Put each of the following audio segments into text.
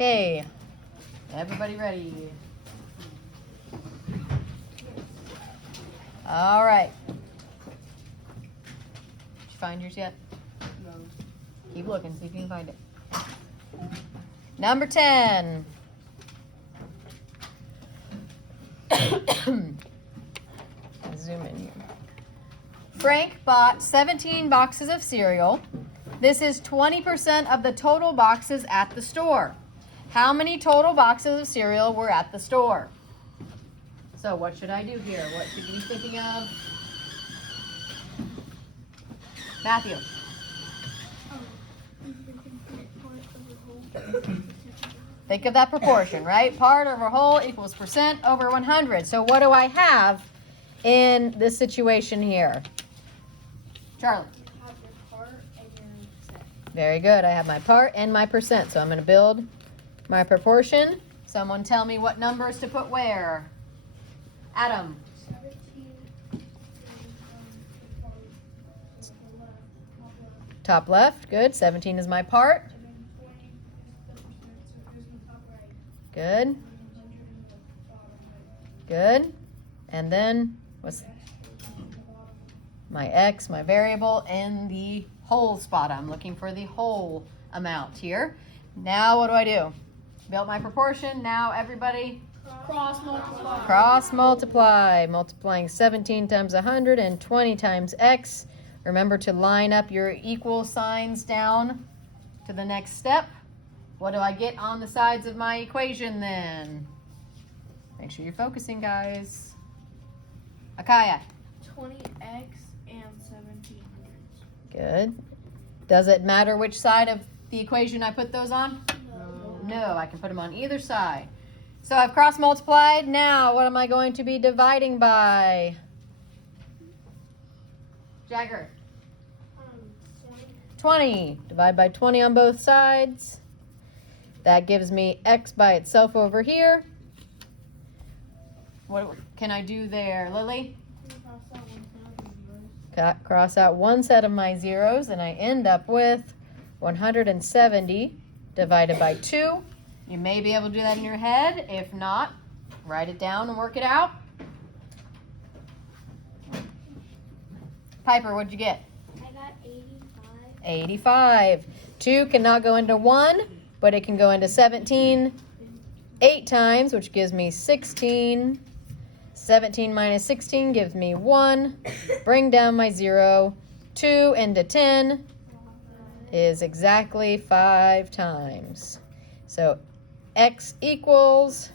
Okay, everybody ready? All right. Did you find yours yet? No. Keep looking, see if you can find it. Number 10. Zoom in here. Frank bought 17 boxes of cereal. This is 20% of the total boxes at the store. How many total boxes of cereal were at the store? So what should I do here? What should you be thinking of? Matthew. Think of that proportion, right? Part over whole equals percent over 100. So what do I have in this situation here? Charlie. You have your part and your percent. Very good. I have my part and my percent. So I'm going to build my proportion. Someone tell me what numbers to put where. Adam. 17 Top left. Good. 17 is my part. and then 20 is the percent, so it goes in the top right. Good. And then 100 in the bottom right. Good. And then what's my x, my variable, in the whole spot? I'm looking for the whole amount here. Now what do? Built my proportion. Now everybody Cross multiply. cross multiply. Multiplying 17 times 100 and 20 times x. Remember to line up your equal signs down to the next step. What do I get on the sides of my equation then? Make sure you're focusing, guys. Akaya. 20x and 1700. Good. Does it matter which side of the equation I put those on? No. No, I can put them on either side. So I've cross multiplied. Now what am I going to be dividing by? Jagger. 20. 20. Divide by 20 on both sides. That gives me x by itself over here. What can I do there, Lily? Cross out one set of my zeros, and I end up with 170 divided by 2. You may be able to do that in your head. If not, write it down and work it out. Piper, what'd you get? I got 85. 85. 2 cannot go into 1, but it can go into 17 8 times, which gives me 16. 17 minus 16 gives me 1. Bring down my 0. 2 into 10 is exactly 5 times. So x equals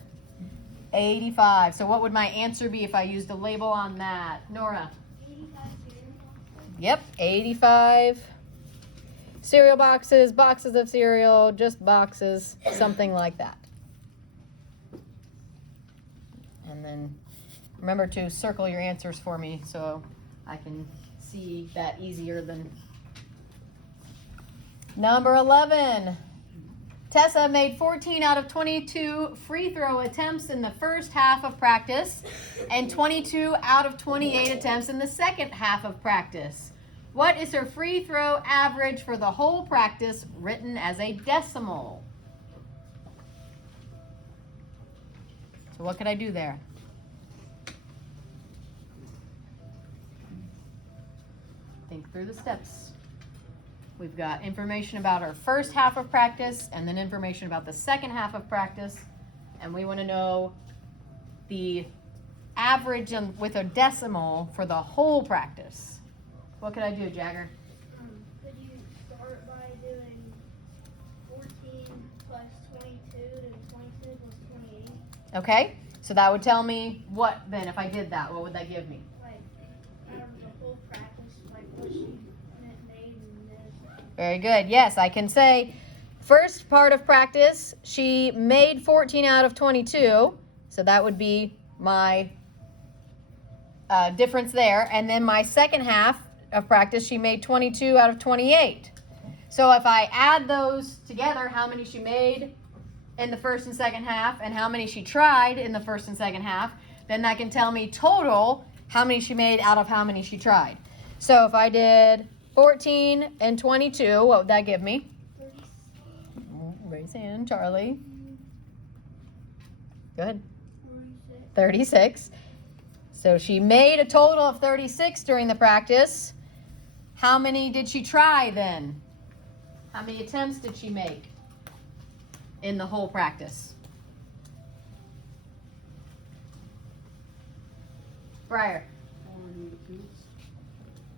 85. So what would my answer be if I used a label on that? Nora? 85 cereal. Yep, 85 cereal boxes, boxes of cereal, just boxes, something like that. And then remember to circle your answers for me so I can see that easier than. Number 11. Tessa made 14 out of 22 free throw attempts in the first half of practice and 22 out of 28 attempts in the second half of practice. What is her free throw average for the whole practice written as a decimal? So what could I do there? Think through the steps. We've got information about our first half of practice and then information about the second half of practice. And we want to know the average with a decimal for the whole practice. What could I do, Jagger? Could you start by doing 14 plus 22 and 22 plus 28? Okay, so that would tell me what then if I did that, what would that give me? Like, out of the whole practice, like what she made in this. Very good. Yes, I can say first part of practice, she made 14 out of 22. So that would be my difference there. And then my second half of practice, she made 22 out of 28. So if I add those together, how many she made in the first and second half and how many she tried in the first and second half, then that can tell me total how many she made out of how many she tried. So if I did 14 and 22, what would that give me? 36. Raise hand, Charlie. Go ahead. 46. 36. So she made a total of 36 during the practice. How many did she try then? How many attempts did she make in the whole practice? Briar.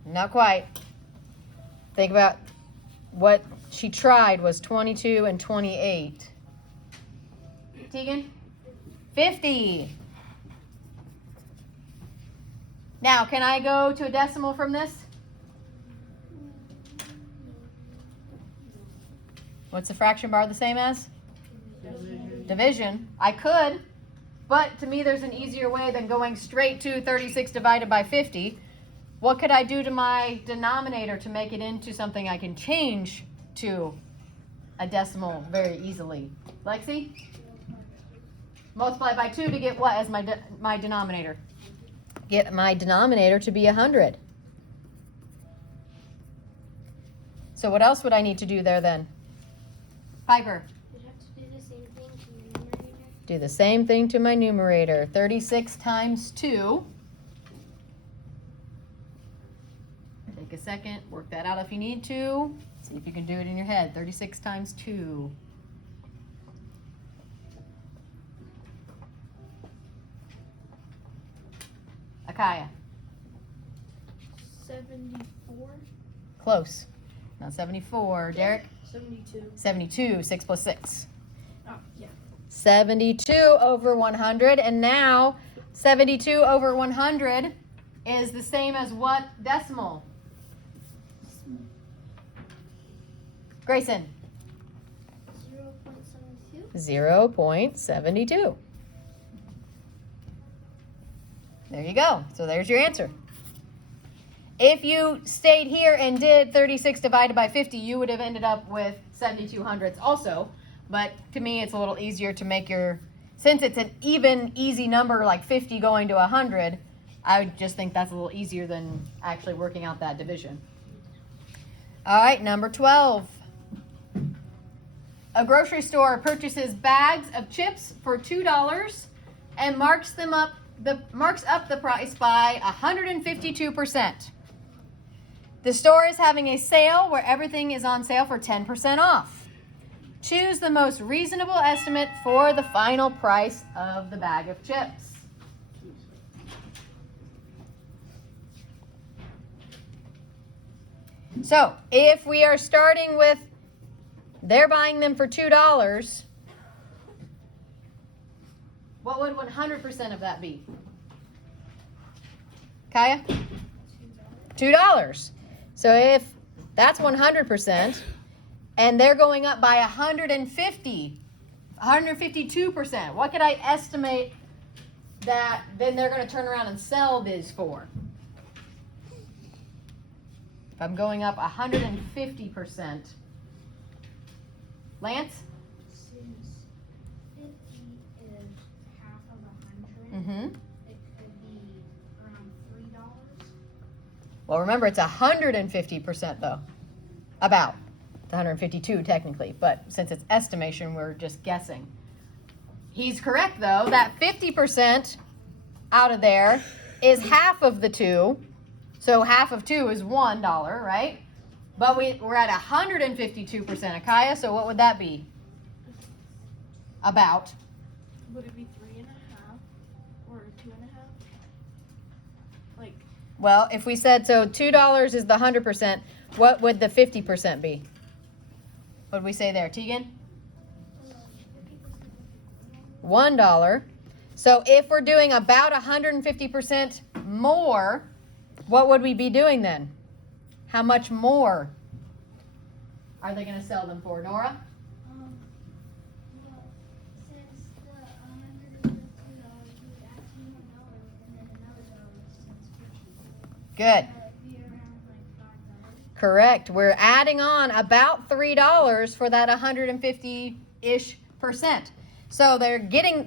Not quite. Think about what she tried was 22 and 28. Tegan? 50. Now, can I go to a decimal from this? What's the fraction bar the same as? Division. I could, but to me there's an easier way than going straight to 36 divided by 50. What could I do to my denominator to make it into something I can change to a decimal very easily? Lexi? Multiply by 2 to get what as my denominator? Get my denominator to be 100. So what else would I need to do there then? Piper. You have to do the same thing to your numerator. Do the same thing to my numerator. 36 times 2. Take a second, work that out if you need to. See if you can do it in your head. 36 times 2. Akaya. 74. Close. Not 74. Derek? 72. 72. 6 plus 6. Oh, yeah. 72 over 100. And now 72 over 100 is the same as what decimal? Grayson? 0.72. 0.72. There you go. So there's your answer. If you stayed here and did 36 divided by 50, you would have ended up with 72 hundredths also. But to me, it's a little easier to make since it's an even, easy number like 50 going to 100, I would just think that's a little easier than actually working out that division. All right, number 12. A grocery store purchases bags of chips for $2 and marks up the price by 152%. The store is having a sale where everything is on sale for 10% off. Choose the most reasonable estimate for the final price of the bag of chips. So, if we are starting with they're buying them for $2, what would 100% of that be? Kaya? $2. So if that's 100%, and they're going up by 152%, what could I estimate that then they're going to turn around and sell these for? If I'm going up 150%. Lance? Since 50 is half of 100, Mm-hmm. it could be around $3. Well, remember, it's 150% though. About. It's 152 technically, but since it's estimation, we're just guessing. He's correct though, that 50% out of there is half of the 2. So half of 2 is $1, right? But we're at 152%, Akaya, so what would that be? About. Would it be 3.5 or 2.5? Like, Well, if we said, so $2 is the 100%, what would the 50% be? What did we say there, Tegan? $1. So if we're doing about 150% more, what would we be doing then? How much more are they going to sell them for, Nora? well, since the 100 is $2, we would add $2 more and then another dollar since 50. Good. That'd be around like $5. Correct. We're adding on about $3 for that 150-ish percent. So they're buying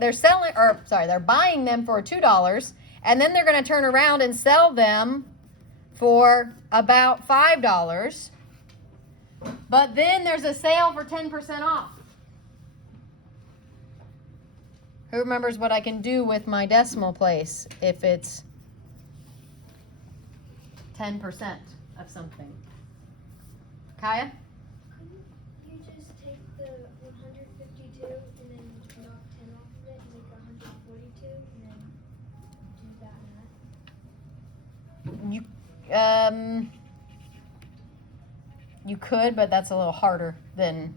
them for $2, and then they're going to turn around and sell them for about $5. But then there's a sale for 10% off. Who remembers what I can do with my decimal place if it's 10% of something? Kaya? Couldn't you just take the 152 and then knock 10 off of it and make 142 and then do that math? You could, but that's a little harder than.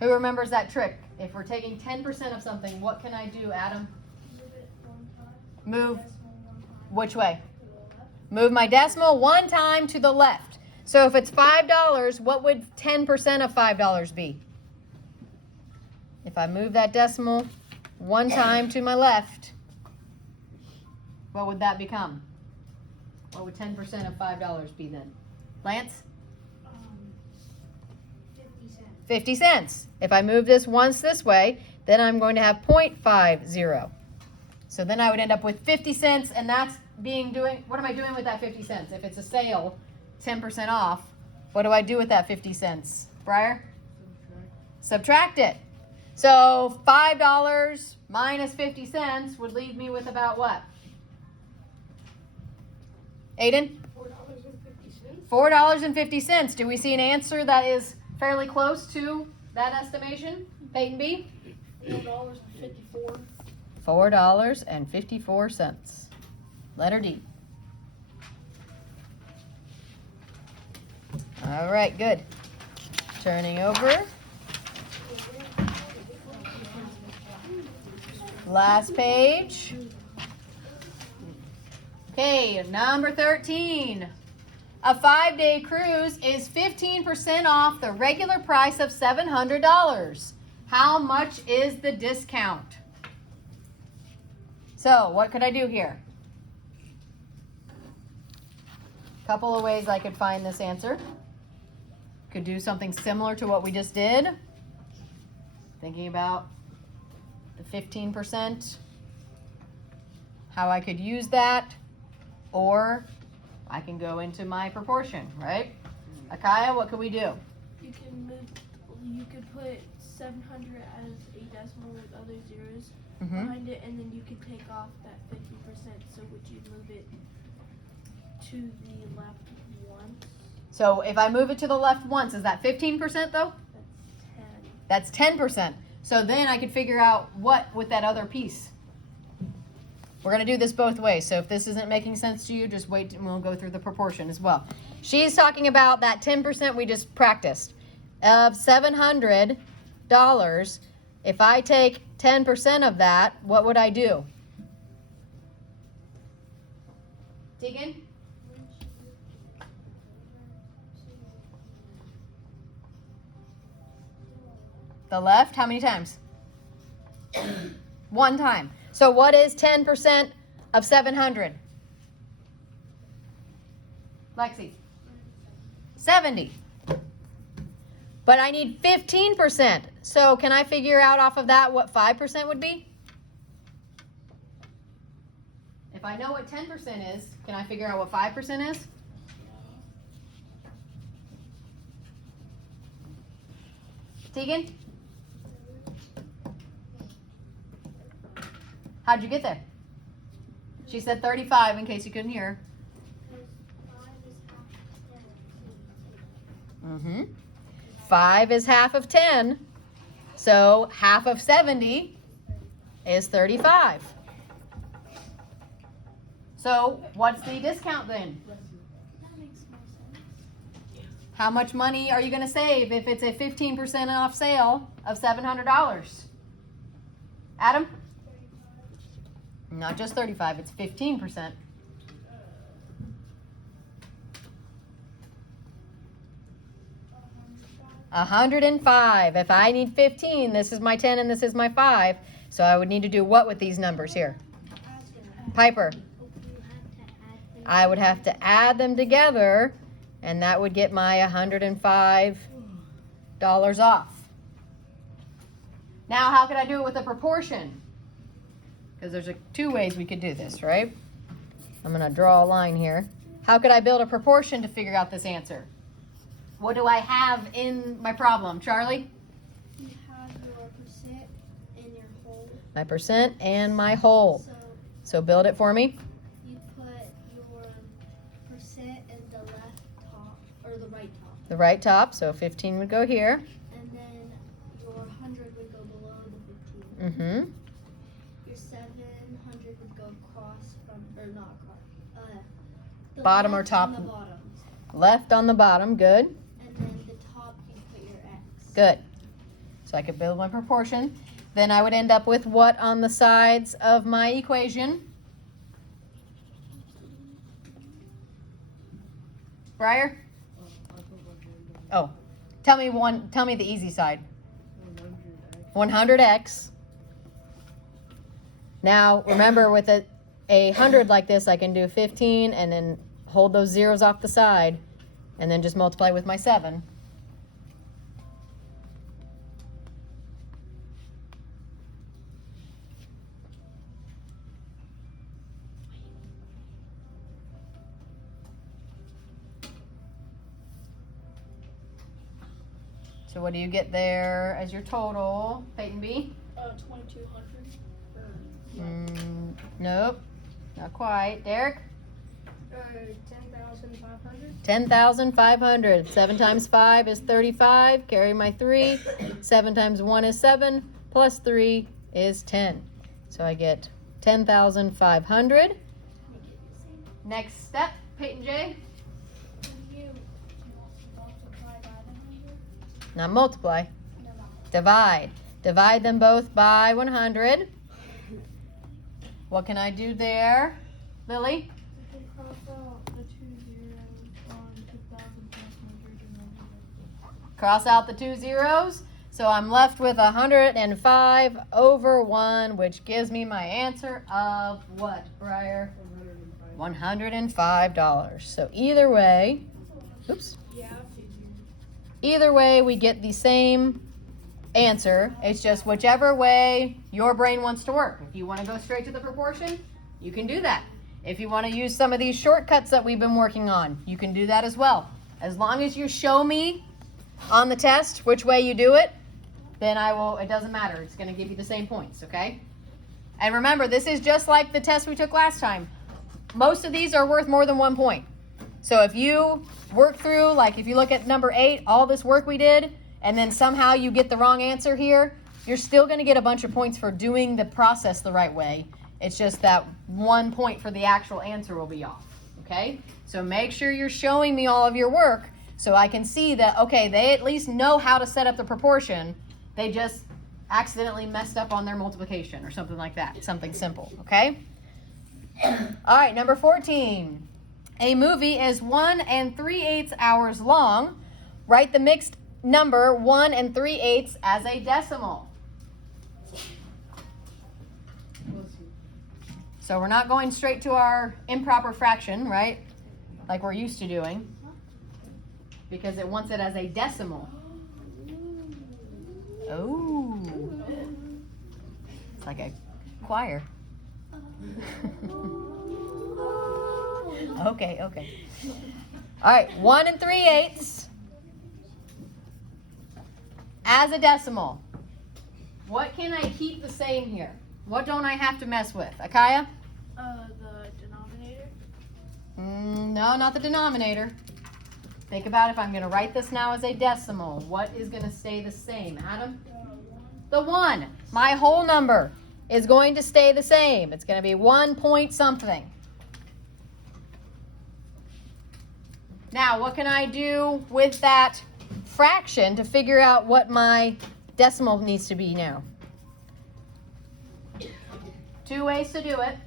Who remembers that trick? If we're taking 10% of something, what can I do, Adam? Move it one time. Move Decimal one time. which way? To the left. Move my decimal one time to the left. So if it's $5, what would 10% of $5 be? If I move that decimal one time to my left, what would that become? What would 10% of $5 be then? Lance? 50 cents. 50 cents. If I move this once this way, then I'm going to have 0.50. So then I would end up with 50 cents, and that's what am I doing with that 50 cents? If it's a sale, 10% off, what do I do with that 50 cents? Briar? Subtract it. So $5 minus 50 cents would leave me with about what? Aiden? $4.50. $4.50. Do we see an answer that is fairly close to that estimation? Peyton B? $4.54. $4.54. Letter D. All right, good. Turning over. Last page. Okay, number 13. A 5-day cruise is 15% off the regular price of $700. How much is the discount? So, what could I do here? Couple of ways I could find this answer. Could do something similar to what we just did. Thinking about the 15%, how I could use that, or I can go into my proportion, right? Akaya, what could we do? You could put 700 as a decimal with other zeros behind it, and then you could take off that 50%. So would you move it to the left once? So if I move it to the left once, is that 15% though? That's 10. That's 10%. So then I could figure out what with that other piece. We're going to do this both ways. So if this isn't making sense to you, just wait and we'll go through the proportion as well. She's talking about that 10% we just practiced. Of $700, if I take 10% of that, what would I do? Tegan? The left, how many times? One time. So what is 10% of 700? Lexi? 70. But I need 15%. So can I figure out off of that what 5% would be? If I know what 10% is, can I figure out what 5% is? Tegan? How'd you get there? She said 35 in case you couldn't hear. Because 5 is half of 10. So half of 70 is 35. So what's the discount then? that makes more sense. How much money are you going to save if it's a 15% off sale of $700? Adam? Not just 35, it's 15%. $105. If I need 15, this is my 10 and this is my 5. So I would need to do what with these numbers here? Piper. I would have to add them together, and that would get my $105 off. Now, how could I do it with a proportion? Because there's two ways we could do this, right? I'm going to draw a line here. How could I build a proportion to figure out this answer? What do I have in my problem? Charlie? You have your percent and your my percent, and my whole. So build it for me. You put your percent in the left top, or the right top. The right top, so 15 would go here. And then your 100 would go below the 15. Mm-hmm. Your 700 would go across from, or not across, the Bottom or left top? on the bottom. Left on the bottom, good. And then the top, you put your X. Good. So I could build my proportion. Then I would end up with what on the sides of my equation? Briar? Oh, tell me the easy side. 100x. Now, remember with a 100 like this, I can do 15 and then hold those zeros off the side and then just multiply with my 7. So what do you get there as your total, Peyton B? 2,200. Nope, not quite. Derek? 10,500. 10,500. 7 times 5 is 35. Carry my 3. 7 times 1 is 7. Plus 3 is 10. So I get 10,500. Next step, Peyton J. You multiply by the 100. Not multiply. Divide. Divide them both by 100. What can I do there, Lily? You can cross out the 2 zeros on 2,500 and Cross out the 2 zeros. So I'm left with 105 over 1, which gives me my answer of what, Briar? $105. So either way, oops. yeah, I figured. Either way, we get the same answer. It's just whichever way your brain wants to work. If you want to go straight to the proportion, you can do that. If you want to use some of these shortcuts that we've been working on, you can do that as well. As long as you show me on the test which way you do it, then it doesn't matter. It's going to give you the same points, okay? And remember, this is just like the test we took last time. Most of these are worth more than 1 point. So if you work through, like if you look at number 8, all this work we did, and then somehow you get the wrong answer here, you're still going to get a bunch of points for doing the process the right way. It's just that 1 point for the actual answer will be off, okay? So make sure you're showing me all of your work so I can see that, okay, they at least know how to set up the proportion. They just accidentally messed up on their multiplication or something like that. Something simple, okay? All right, number 14. A movie is 1 3/8 hours long. Write the mixed number 1 3/8 as a decimal. So we're not going straight to our improper fraction, right? Like we're used to doing. Because it wants it as a decimal. Oh. It's like a choir. Okay. All right, 1 3/8 as a decimal. What can I keep the same here? What don't I have to mess with? Akaya? The denominator. No, not the denominator. Think about if I'm going to write this now as a decimal. What is going to stay the same? Adam? The 1. My whole number is going to stay the same. It's going to be 1 point something. Now, what can I do with that fraction to figure out what my decimal needs to be now? 2 ways to do it.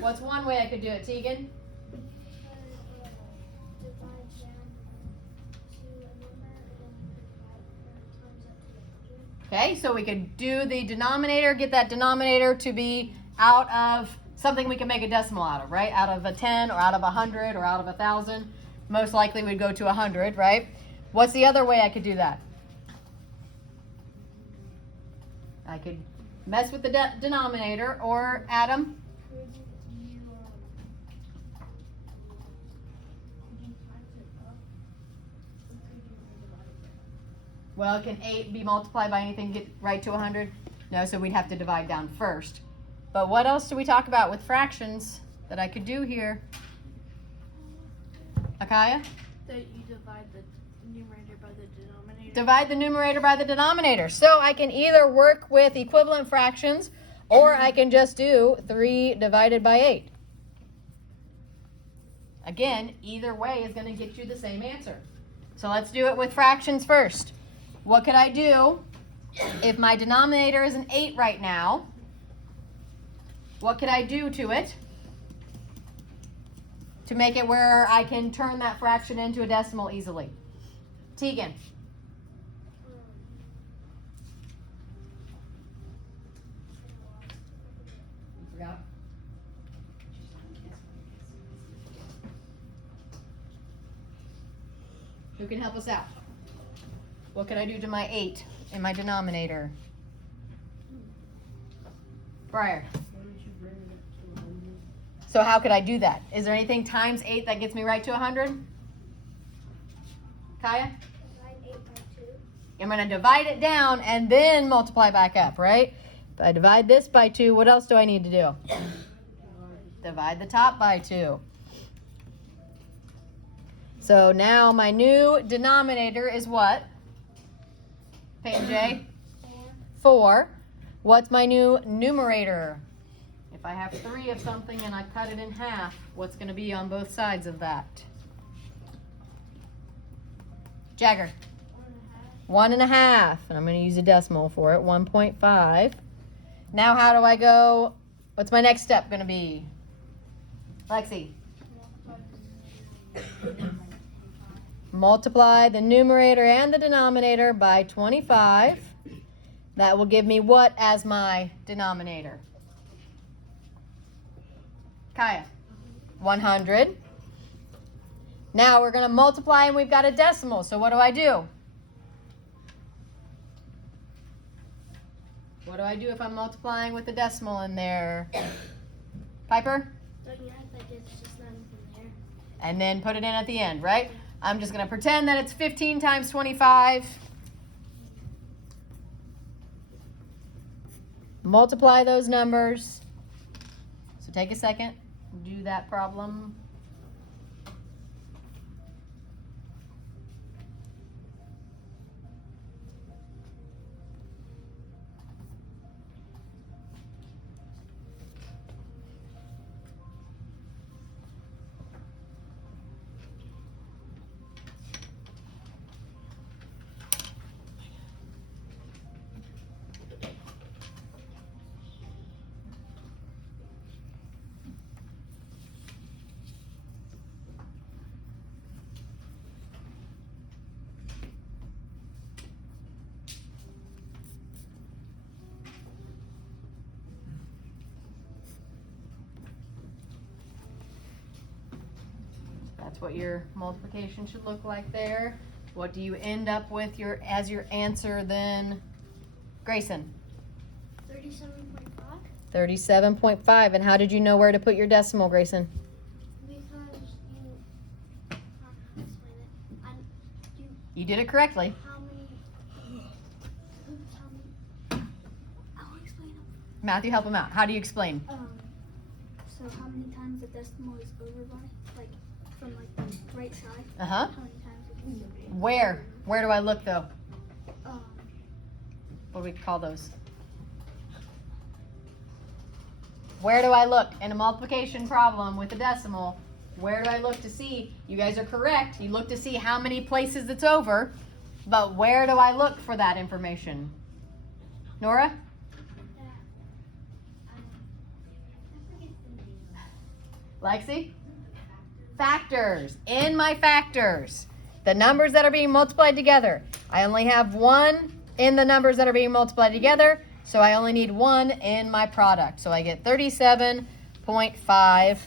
What's one way I could do it, Tegan? Okay, so we could do the denominator, get that denominator to be out of something we can make a decimal out of, right? Out of a 10 or out of 100 or out of 1,000. Most likely we'd go to 100, right? What's the other way I could do that? I could mess with the denominator, or Adam? Well, can 8 be multiplied by anything, get right to 100? No, so we'd have to divide down first. But what else do we talk about with fractions that I could do here? Akaya? That you divide the numerator by the denominator. Divide the numerator by the denominator. So I can either work with equivalent fractions or I can just do 3 divided by 8. Again, either way is going to get you the same answer. So let's do it with fractions first. What could I do if my denominator is an 8 right now? What could I do to it to make it where I can turn that fraction into a decimal easily? Tegan. Forgot. Who can help us out? What can I do to my 8 in my denominator? Briar. So how could I do that? Is there anything times 8 that gets me right to 100? Kaya? Divide 8 by 2. I'm going to divide it down and then multiply back up, right? If I divide this by 2, what else do I need to do? Divide the top by 2. So now my new denominator is what? Payne J? 4. What's my new numerator? If I have 3 of something and I cut it in half, what's going to be on both sides of that? Jagger? 1.5. And I'm going to use a decimal for it, 1.5. Now how do I go? What's my next step going to be? Lexi? Multiply the numerator and the denominator by 25. That will give me what as my denominator? Kaya? 100. Now we're going to multiply and we've got a decimal. So what do I do? What do I do if I'm multiplying with a decimal in there? Piper? Don't you act like it's just not even there? And then put it in at the end, right? I'm just going to pretend that it's 15 times 25. Multiply those numbers. So take a second, do that problem. That's what your multiplication should look like there. What do you end up with as your answer then? Grayson? 37.5. 37.5. And how did you know where to put your decimal, Grayson? Because you, how to explain it? You did it correctly. How many, I'll explain it. Matthew, help him out. How do you explain? So how many times the decimal is over by, like, from like the right side? Uh-huh. How many times it's over? Where? Where do I look though? What do we call those? Where do I look in a multiplication problem with a decimal? Where do I look to see? You guys are correct. You look to see how many places it's over, but where do I look for that information? Nora? Lexi? Factors. In my factors, the numbers that are being multiplied together. I only have 1 in the numbers that are being multiplied together, so I only need 1 in my product. So I get 37.5.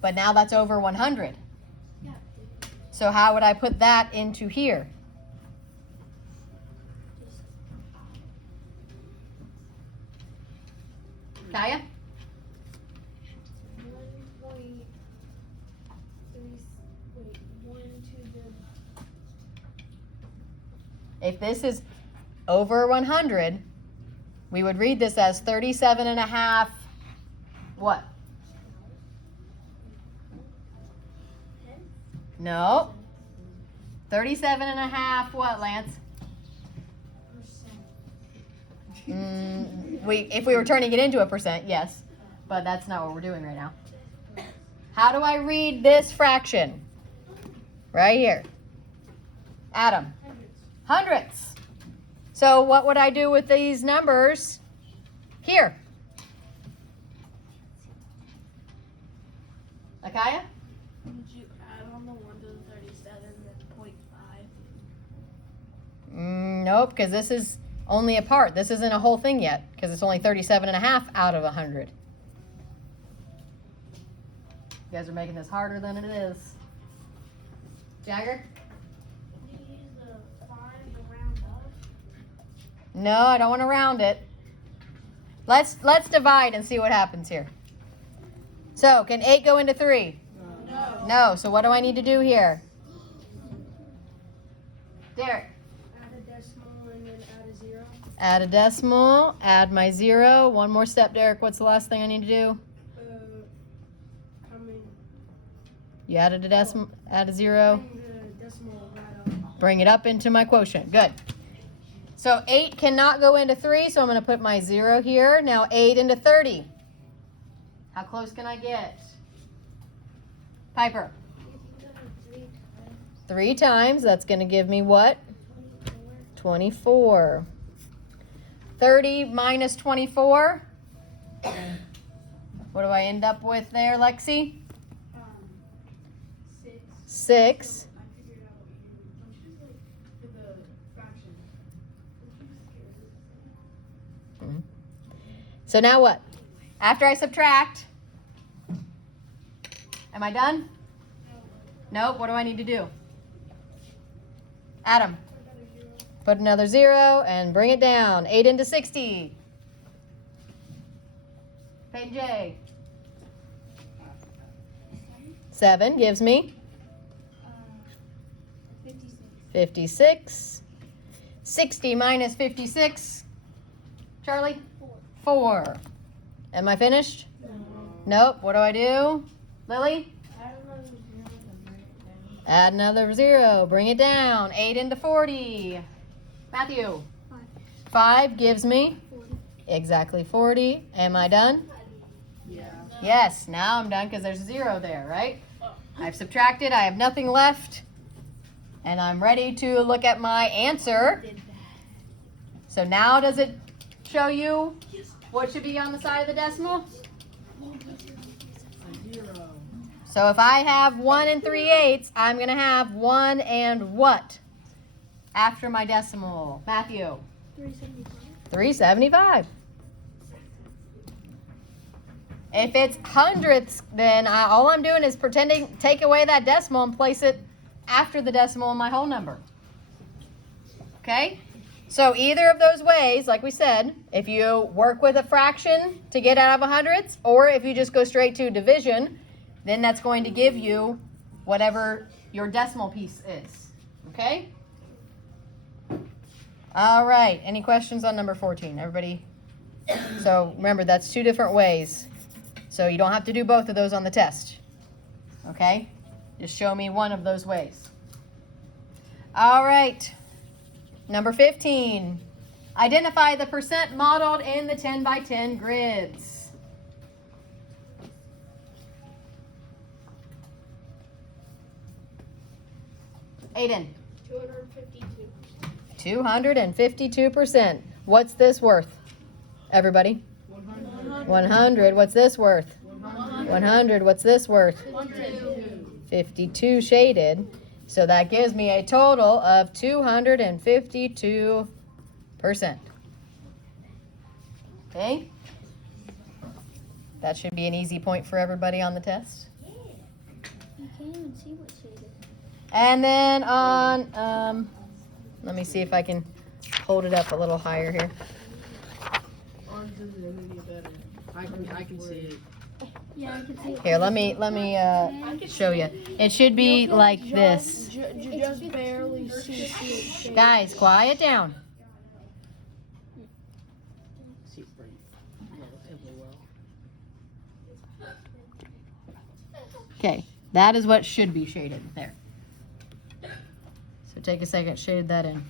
But now that's over 100. So how would I put that into here? Kaya? 1 to the If this is over 100, we would read this as 37 and a half, what? No. 37 and a half, what, Lance? If we were turning it into a percent, yes. But that's not what we're doing right now. How do I read this fraction? Right here. Adam. Hundredths. So what would I do with these numbers here? Akaya? Would you add on the 1 to the 37 and 0.5? Nope, because this is only a part. This isn't a whole thing yet, because it's only 37 and a half out of 100. You guys are making this harder than it is. Jagger? Do you use the 5 to round up? No, I don't want to round it. Let's divide and see what happens here. So, can 8 go into 3? No. No, so what do I need to do here? Derek? Add a decimal and then add a 0. Add a decimal, add my 0. One more step, Derek. What's the last thing I need to do? You added a decimal, add a 0. Bring the decimal right up. Bring it up into my quotient. Good. So 8 cannot go into 3, so I'm going to put my 0 here. Now 8 into 30. How close can I get? Piper. 3 times. That's going to give me what? 24. 30 minus 24. What do I end up with there, Lexi? 6. So now what? After I subtract, am I done? Nope. What do I need to do? Adam. Put another 0 and bring it down. 8 into 60. Peyton J. 7 gives me 56. 60 minus 56. Charlie? 4. Am I finished? Nope. What do I do? Lily? Add another 0. Bring it down. 8 into 40. Matthew? 5 gives me exactly 40. Am I done? Yeah. Yes. Now I'm done because there's a 0 there, right? I've subtracted. I have nothing left. And I'm ready to look at my answer. So now does it show you what should be on the side of the decimal? A 0. So if I have 1 and 3/8, I'm going to have 1 and what after my decimal? Matthew? 375. If it's hundredths, then all I'm doing is pretending, take away that decimal and place it after the decimal in my whole number. Okay? So either of those ways, like we said, if you work with a fraction to get out of a hundredths, or if you just go straight to division, then that's going to give you whatever your decimal piece is. Okay? All right. Any questions on number 14? Everybody? So remember, that's 2 different ways. So you don't have to do both of those on the test. Okay? Just show me one of those ways. All right. Number 15. Identify the percent modeled in the 10 by 10 grids. Aiden. 252. 252%. What's this worth? Everybody? 100. What's this worth? 100. What's this worth? 52 shaded. So that gives me a total of 252%. Okay? That should be an easy point for everybody on the test. You can't even see what's shaded. And then on, let me see if I can hold it up a little higher here. I can see it. Yeah, I can see it. Here, let me show you. It should be like this. Just barely see it shade. Guys, quiet down. See pretty relatively well. Okay, that is what should be shaded there. So take a second, shade that in.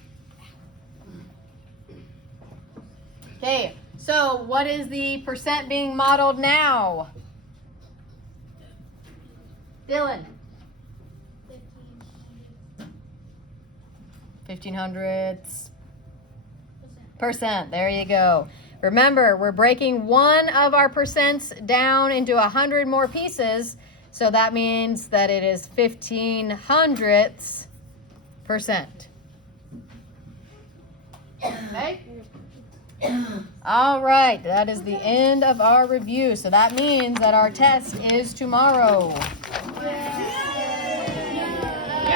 Okay, so what is the percent being modeled now? Dylan. 1,500%. There you go. Remember, we're breaking one of our percents down into 100 more pieces. So that means that it is 1,500%. Okay? All right, that is the end of our review. So that means that our test is tomorrow.